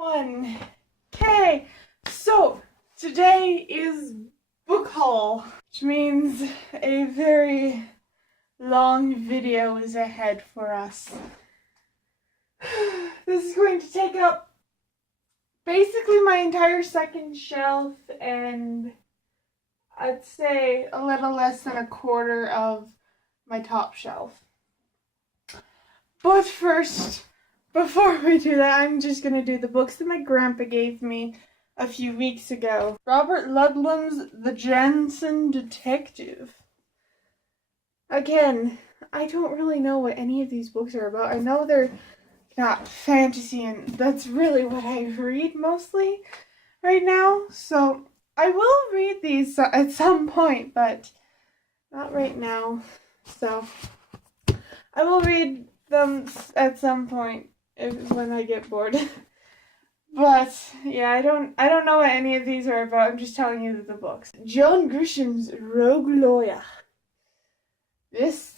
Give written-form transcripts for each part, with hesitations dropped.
One. Okay, so today is Bookhaul, which means a very long video is ahead for us. This is going to take up basically my entire second shelf and I'd say a little less than a quarter of my top shelf. But first, before we do that, I'm just going to do the books that my grandpa gave me a few weeks ago. Robert Ludlum's The Jansen Detective. Again, I don't really know what any of these books are about. I know they're not fantasy, and that's really what I read mostly right now. So I will read these at some point, but not right now. So I will read them at some point when I get bored. But yeah, I don't know what any of these are about. I'm just telling you the books. John Grisham's Rogue Lawyer. This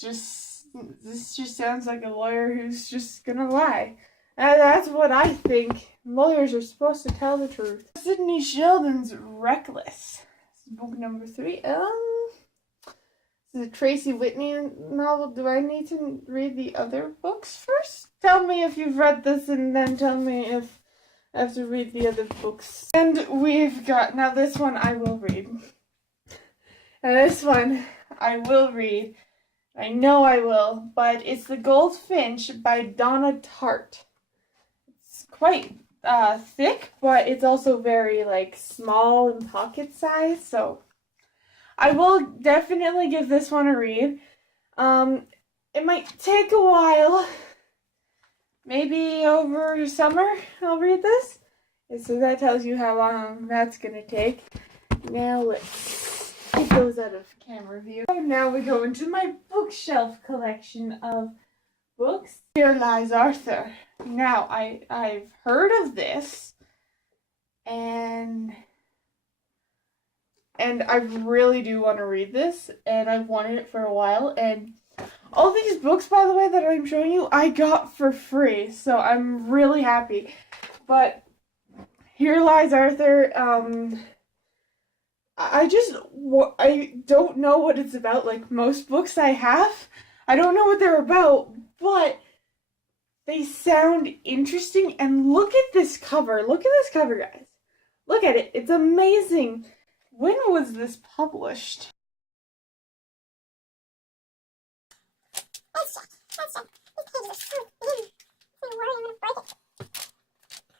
just sounds like a lawyer who's just gonna lie. That's what I think. Lawyers are supposed to tell the truth. Sidney Sheldon's Reckless. This is book number 3. This is a Tracy Whitney novel. Do I need to read the other books first? Tell me if you've read this and then tell me if I have to read the other books. And we've got, now this one I will read. And this one I will read. I know I will, but it's The Goldfinch by Donna Tartt. It's quite thick, but it's also very small and pocket size, so I will definitely give this one a read. It might take a while. Maybe over summer I'll read this. And so that tells you how long that's gonna take. Now let's get those out of camera view. So now we go into my bookshelf collection of books. Here Lies Arthur. Now I've heard of this and I really do want to read this, and I've wanted it for a while, and all these books, by the way, that I'm showing you, I got for free, so I'm really happy. But Here Lies Arthur, I don't know what it's about, like most books I have. I don't know what they're about, but they sound interesting, and look at this cover. Look at this cover, guys. Look at it. It's amazing. When was this published?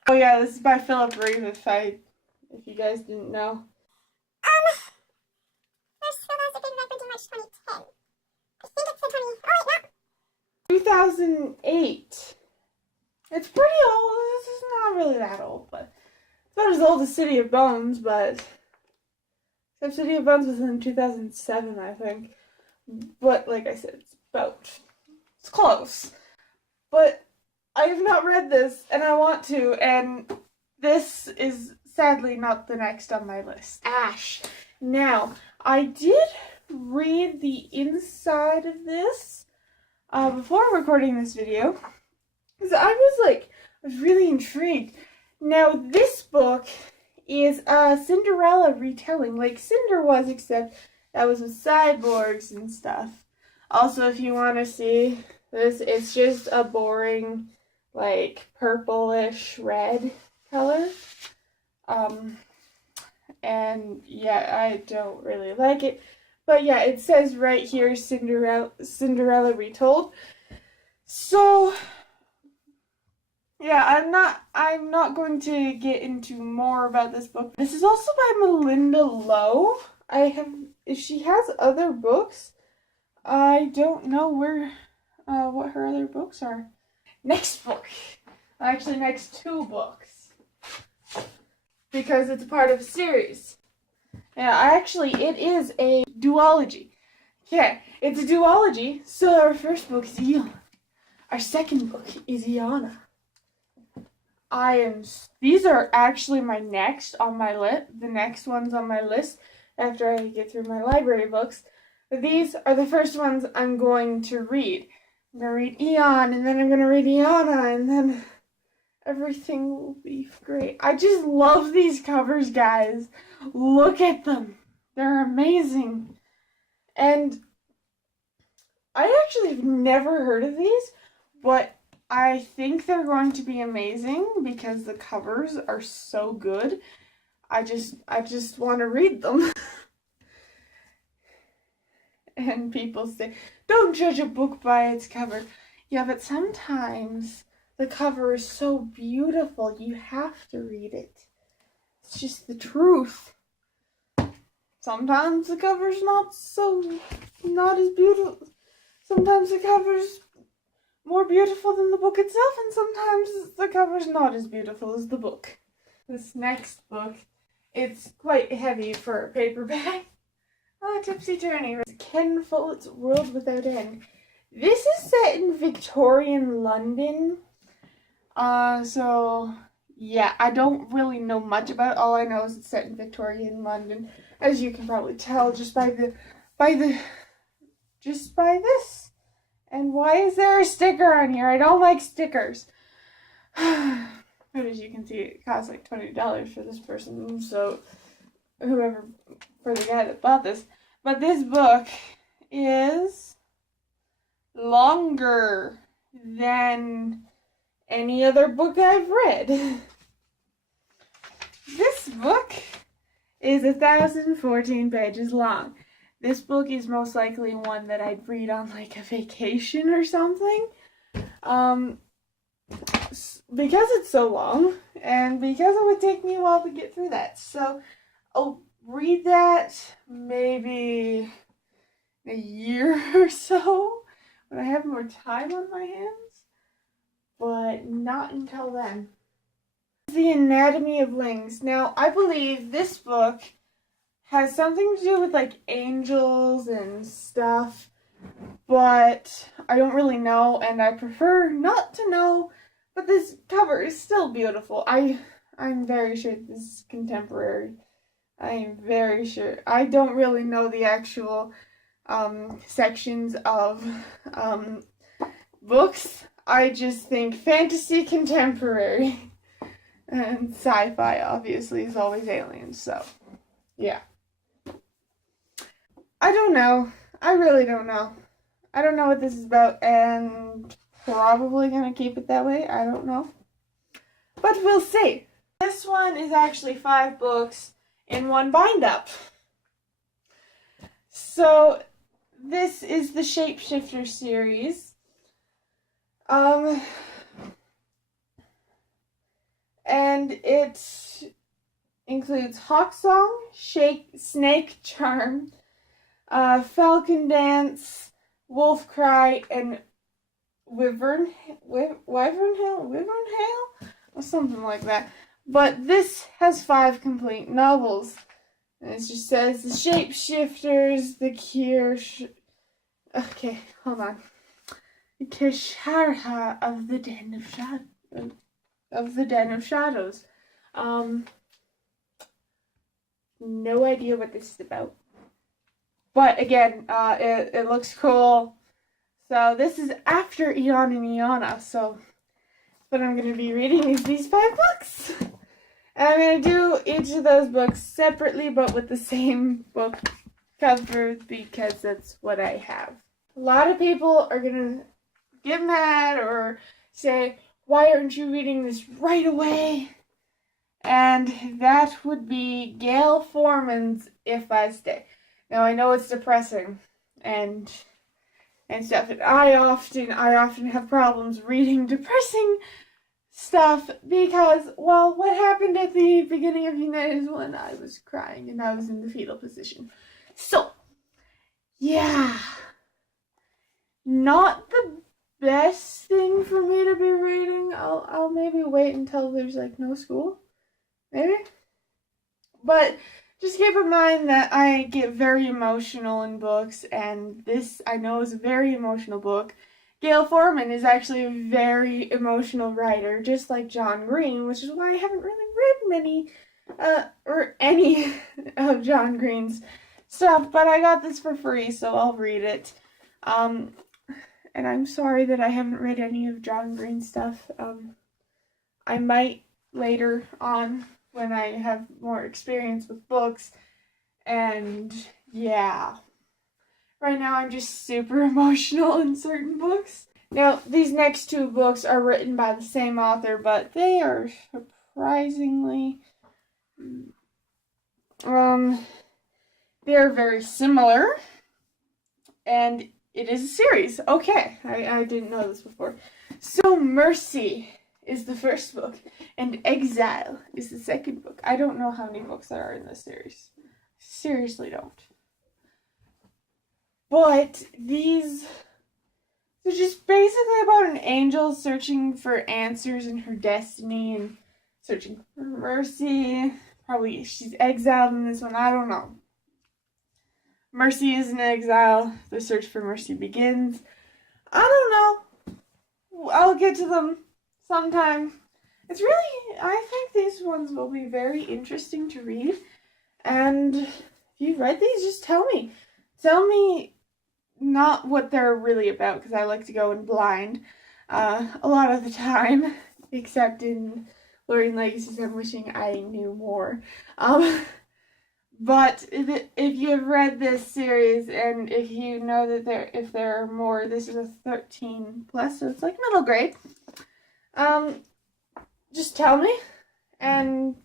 Oh yeah, this is by Philip Reeve, if you guys didn't know. This has been opened in March 2010. I think it's the 2008. It's pretty old. This is not really that old, but it's not as old as City of Bones, but except City of Bones was in 2007, I think. But like I said, it's close. But I have not read this, and I want to, and this is sadly not the next on my list. Ash. Now, I did read the inside of this before recording this video, because I was really intrigued. Now, this book is a Cinderella retelling, like Cinder was, except that was with cyborgs and stuff. Also, if you want to see this, it's just a boring, purplish red color. And yeah, I don't really like it. But yeah, it says right here, Cinderella retold. So yeah, I'm not going to get into more about this book. This is also by Melinda Lowe. If she has other books, I don't know what her other books are. Next book. Actually, next 2 books. Because it's a part of a series. Yeah, it is a duology. Okay, it's a duology, so our first book is Jana. Our second book is Jana. These are actually my next on my list. The next ones on my list after I get through my library books. But these are the first ones I'm going to read. I'm going to read Eon, and then I'm going to read Jana, and then everything will be great. I just love these covers, guys. Look at them. They're amazing. And I actually have never heard of these, but I think they're going to be amazing because the covers are so good. I just want to read them. And people say, don't judge a book by its cover. Yeah, but sometimes the cover is so beautiful, you have to read it. It's just the truth. Sometimes the cover's not as beautiful. Sometimes the cover's more beautiful than the book itself, and sometimes the cover's not as beautiful as the book. This next book, it's quite heavy for a paperback. Oh, Tipsy-turvy. Ken Follett's World Without End. This is set in Victorian London. So, yeah, I don't really know much about it. All I know is it's set in Victorian London. As you can probably tell just by this. And why is there a sticker on here? I don't like stickers. But as you can see, it costs like $20 for this person. So, for the guy that bought this. But this book is longer than any other book I've read. This book is 1,014 pages long. This book is most likely one that I'd read on like a vacation or something. Because it's so long, and because it would take me a while to get through that. So I'll read that maybe a year or so when I have more time on my hands, but not until then. The Anatomy of Wings. Now, I believe this book has something to do with like angels and stuff, but I don't really know, and I prefer not to know. But this cover is still beautiful. I'm very sure this is contemporary. I am very sure. I don't really know the actual sections of books. I just think fantasy, contemporary, and sci-fi obviously is always aliens, so yeah. I don't know. I really don't know. I don't know what this is about, and probably gonna keep it that way. I don't know. But we'll see. This one is actually 5 books in one bind-up. So, this is the Shapeshifter series. And it includes Hawksong, Snake Charm, Falcon Dance, Wolf Cry, and Wyvern Hail? Or something like that. But this has 5 complete novels. And it just says the Shapeshifters, the okay, hold on. The Kisharha of the Den of Shadows. No idea what this is about. But again, it looks cool. So this is after Eon and Iana, so what I'm going to be reading is these 5 books. And I'm going to do each of those books separately, but with the same book cover, because that's what I have. A lot of people are going to get mad or say, why aren't you reading this right away? And that would be Gail Forman's If I Stay. Now, I know it's depressing and stuff, and I often have problems reading depressing stuff because, well, what happened at the beginning of United is when I was crying and I was in the fetal position. So, yeah, not the best thing for me to be reading. I'll maybe wait until there's like no school, maybe. But just keep in mind that I get very emotional in books, and this I know is a very emotional book. Gail Forman is actually a very emotional writer, just like John Green, which is why I haven't really read many, or any of John Green's stuff, but I got this for free, so I'll read it. And I'm sorry that I haven't read any of John Green's stuff. I might later on when I have more experience with books. And yeah, right now I'm just super emotional in certain books. Now, these next two books are written by the same author, but they are surprisingly, they're very similar, and it is a series. Okay, I didn't know this before. So, Mercy is the first book, and Exile is the second book. I don't know how many books there are in this series. Seriously don't. But these are just basically about an angel searching for answers in her destiny and searching for mercy. Probably she's exiled in this one. I don't know. Mercy is in exile. The search for mercy begins. I don't know. I'll get to them sometime. It's really, I think these ones will be very interesting to read. And if you've read these, just tell me. Tell me not what they're really about, because I like to go in blind a lot of the time, except in Learning Legacies. I'm wishing I knew more. But if you've read this series, and if you know that if there are more, this is a 13 plus, so it's like middle grade. Just tell me, and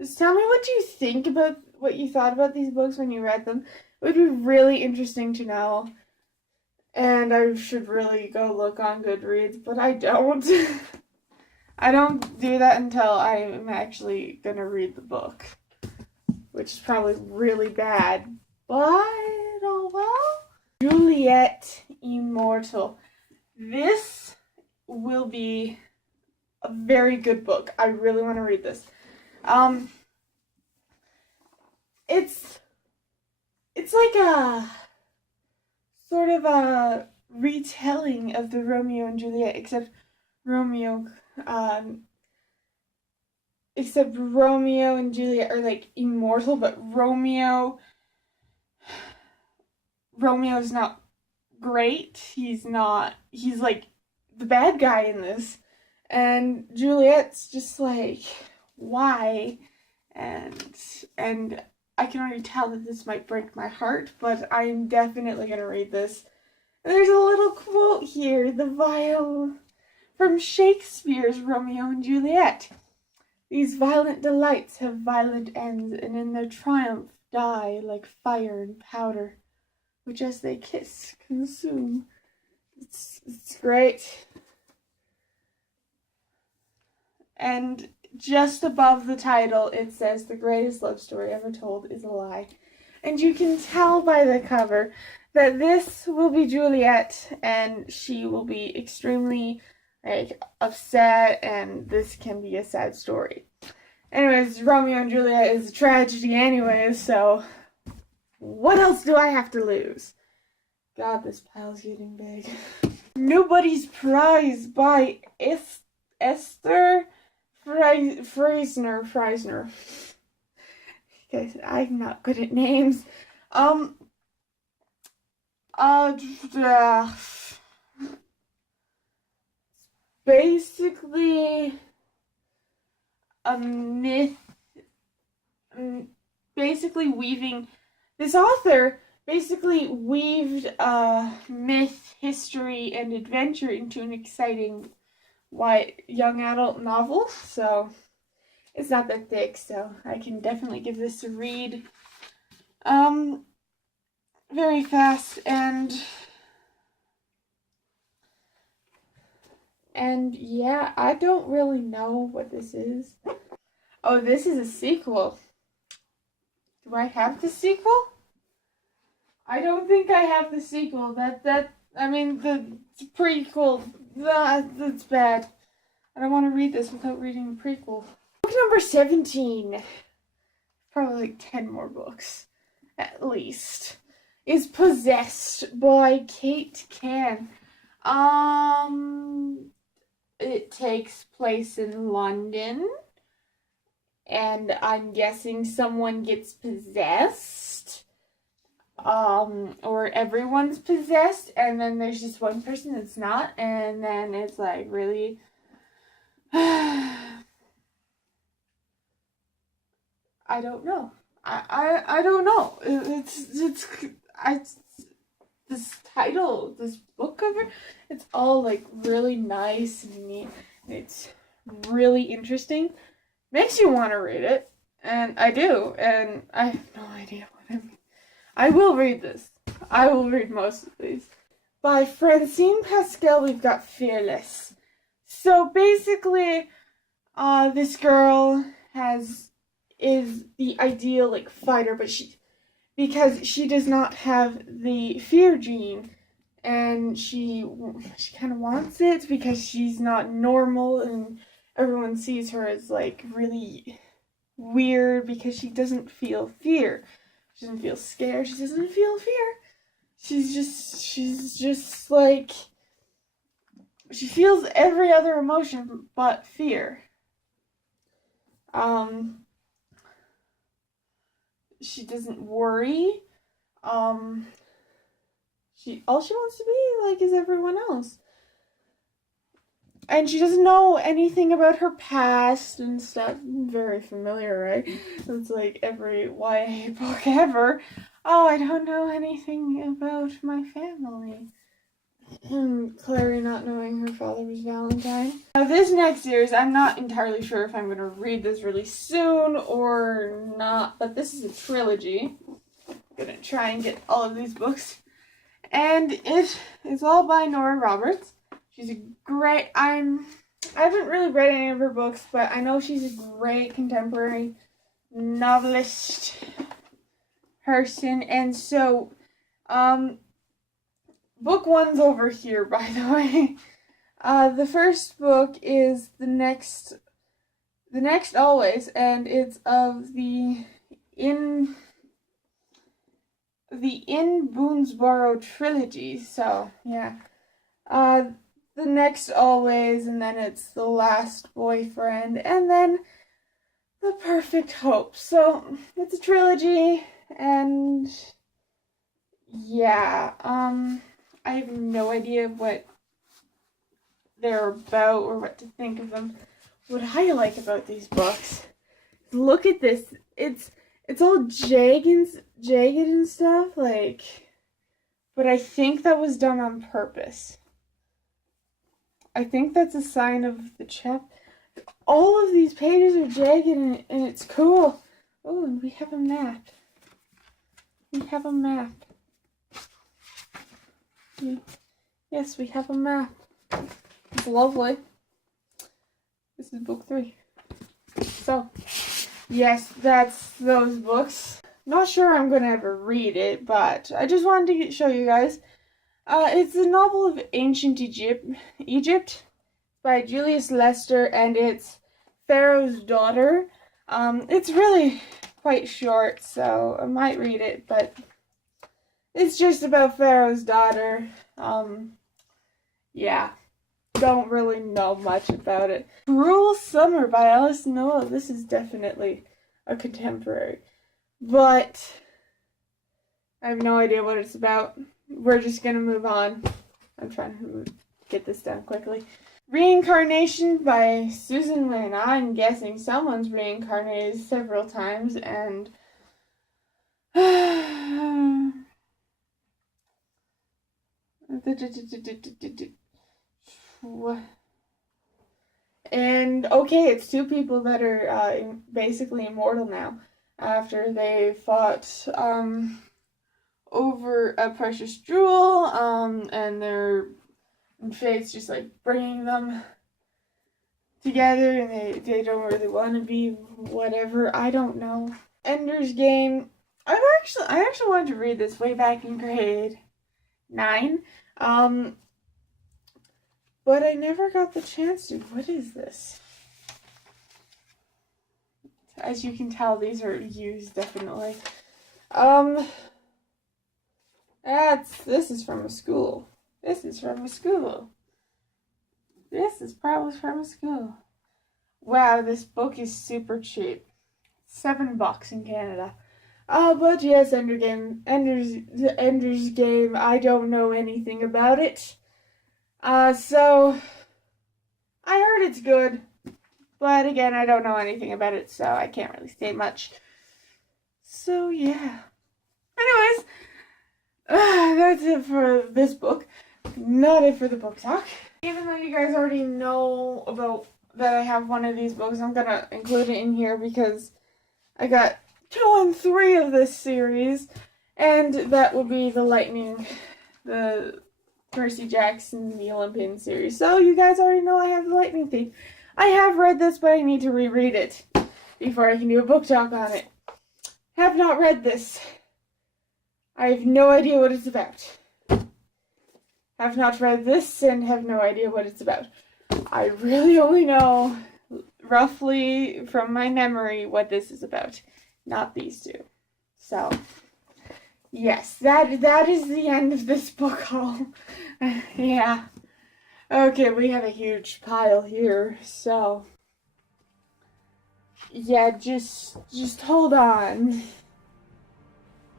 just tell me what you think about what you thought about these books when you read them. It would be really interesting to know. And I should really go look on Goodreads, but I don't. I don't do that until I'm actually going to read the book, which is probably really bad, but oh well. Juliet Immortal. This will be a very good book. I really want to read this. It's like a sort of a retelling of the Romeo and Juliet, except Romeo and Juliet are like immortal, but Romeo's not great. He's like the bad guy in this. And Juliet's just like, why? And I can already tell that this might break my heart, but I'm definitely going to read this. And there's a little quote here, from Shakespeare's Romeo and Juliet. These violent delights have violent ends, and in their triumph die like fire and powder, which as they kiss consume. It's great. And just above the title, it says, "The greatest love story ever told is a lie." And you can tell by the cover that this will be Juliet, and she will be extremely, upset, and this can be a sad story. Anyways, Romeo and Juliet is a tragedy anyways, so what else do I have to lose? God, this pile's getting big. Nobody's Prize by Esther Freisner. Okay, I'm not good at names. Basically a myth. Basically weaving. This author basically weaved myth, history, and adventure into an exciting young adult novel, so it's not that thick, so I can definitely give this a read very fast, and yeah, I don't really know what this is. Oh, this is a sequel. Do I have the sequel? I don't think I have the sequel. The prequel. That's bad. I don't want to read this without reading the prequel. Book number 17. Probably like 10 more books, at least. Is Possessed by Kate Can. It takes place in London, and I'm guessing someone gets possessed. Or everyone's possessed, and then there's just one person that's not, and then it's like really I don't know. I don't know. This title, this book cover, it's all like really nice and neat. It's really interesting. Makes you want to read it, and I do, and I have no idea what I mean. I will read this. I will read most of these. By Francine Pascal, we've got Fearless. So basically, this girl is the ideal like fighter, but because she does not have the fear gene, and she kind of wants it because she's not normal, and everyone sees her as like really weird because she doesn't feel fear. She doesn't feel scared. She doesn't feel fear. She's just like, she feels every other emotion but fear. She doesn't worry. All she wants to be like is everyone else. And she doesn't know anything about her past and stuff. Very familiar, right? It's like every YA book ever. Oh, I don't know anything about my family. Clary not knowing her father was Valentine. Now this next series, I'm not entirely sure if I'm going to read this really soon or not, but this is a trilogy. I'm going to try and get all of these books. And it is all by Nora Roberts. She's a great, I haven't really read any of her books, but I know she's a great contemporary novelist person. And so, book one's over here, by the way. The first book is The Next Always, and it's of the Insboro Trilogy. So, yeah. The Next Always, and then it's The Last Boyfriend, and then The Perfect Hope. So, it's a trilogy, and yeah, I have no idea what they're about or what to think of them. What I like about these books, look at this. It's all jagged and stuff, like, but I think that was done on purpose. I think that's a sign of the all of these pages are jagged and it's cool. Oh, and we have a map. Yes, we have a map. It's lovely. This is book 3. So, yes, that's those books. Not sure I'm going to ever read it, but I just wanted to show you guys. It's a novel of ancient Egypt by Julius Lester, and it's Pharaoh's Daughter. It's really quite short, so I might read it, but it's just about Pharaoh's daughter. Yeah, don't really know much about it. Cruel Summer by Alice Noel. This is definitely a contemporary, but I have no idea what it's about. We're just gonna move on. I'm trying to get this done quickly. Reincarnation by Susan Lynn. I'm guessing someone's reincarnated several times, and and okay, it's 2 people that are basically immortal now after they fought over a precious jewel, and their fate's just like bringing them together, and they don't really want to be whatever. I don't know. Ender's Game. I actually wanted to read this way back in grade 9, but I never got the chance to. What is this? As you can tell, these are used definitely. This is from a school. This is probably from a school. Wow, this book is super cheap. $7 in Canada. But yes, Ender's Game. I don't know anything about it. So I heard it's good. But again, I don't know anything about it, so I can't really say much. So yeah. Anyways, that's it for this book. Not it for the book talk. Even though you guys already know about that I have one of these books, I'm gonna include it in here because I got 2 and 3 of this series, and that would be the Percy Jackson, the Olympian series. So you guys already know I have the Lightning Thief. I have read this, but I need to reread it before I can do a book talk on it. Have not read this. I have no idea what it's about. Have not read this and have no idea what it's about. I really only know, roughly from my memory, what this is about. Not these two. So, yes, that is the end of this book haul. Yeah. Okay, we have a huge pile here, so yeah, just hold on.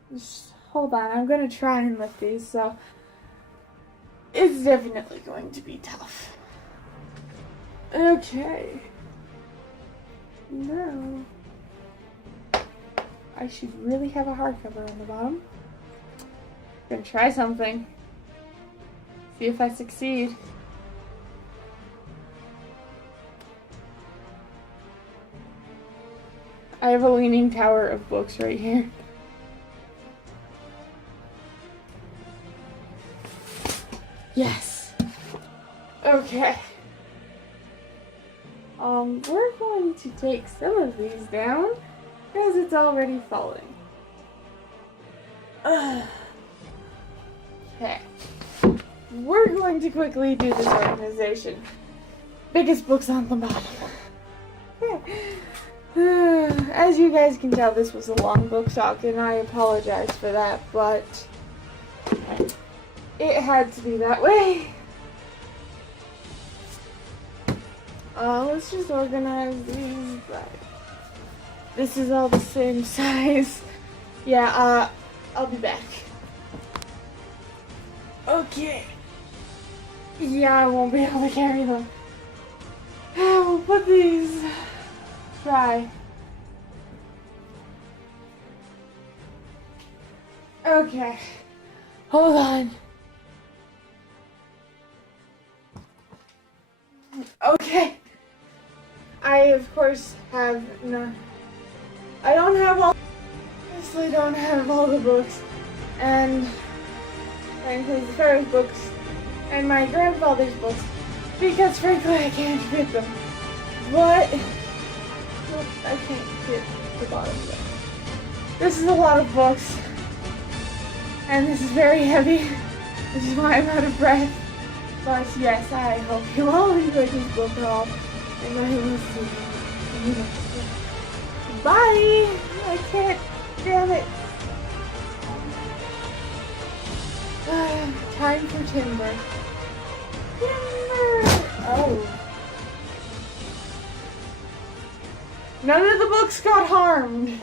Just hold on. I'm gonna try and lift these, so it's definitely going to be tough. Okay. Now, I should really have a hardcover on the bottom. I'm gonna try something. See if I succeed. I have a leaning tower of books right here. Yes. Okay. We're going to take some of these down because it's already falling. Okay. We're going to quickly do this organization. Biggest books on the bottom. As you guys can tell, this was a long book talk, and I apologize for that, but it had to be that way. Let's just organize these. This is all the same size. Yeah, I'll be back. Okay. Yeah, I won't be able to carry them. We'll put these. Try. Okay. Hold on. Okay. I, of course, have no... I don't have all... Obviously don't have all the books. And that includes the fairy books and my grandfather's books. Because, frankly, I can't fit them. But... I can't fit the bottom of it. This is a lot of books. And this is very heavy, which is why I'm out of breath. But yes, I hope you all enjoyed this book haul. And I will see you next time. Bye! I can't. Damn it. Time for timber. Timber! Oh. None of the books got harmed.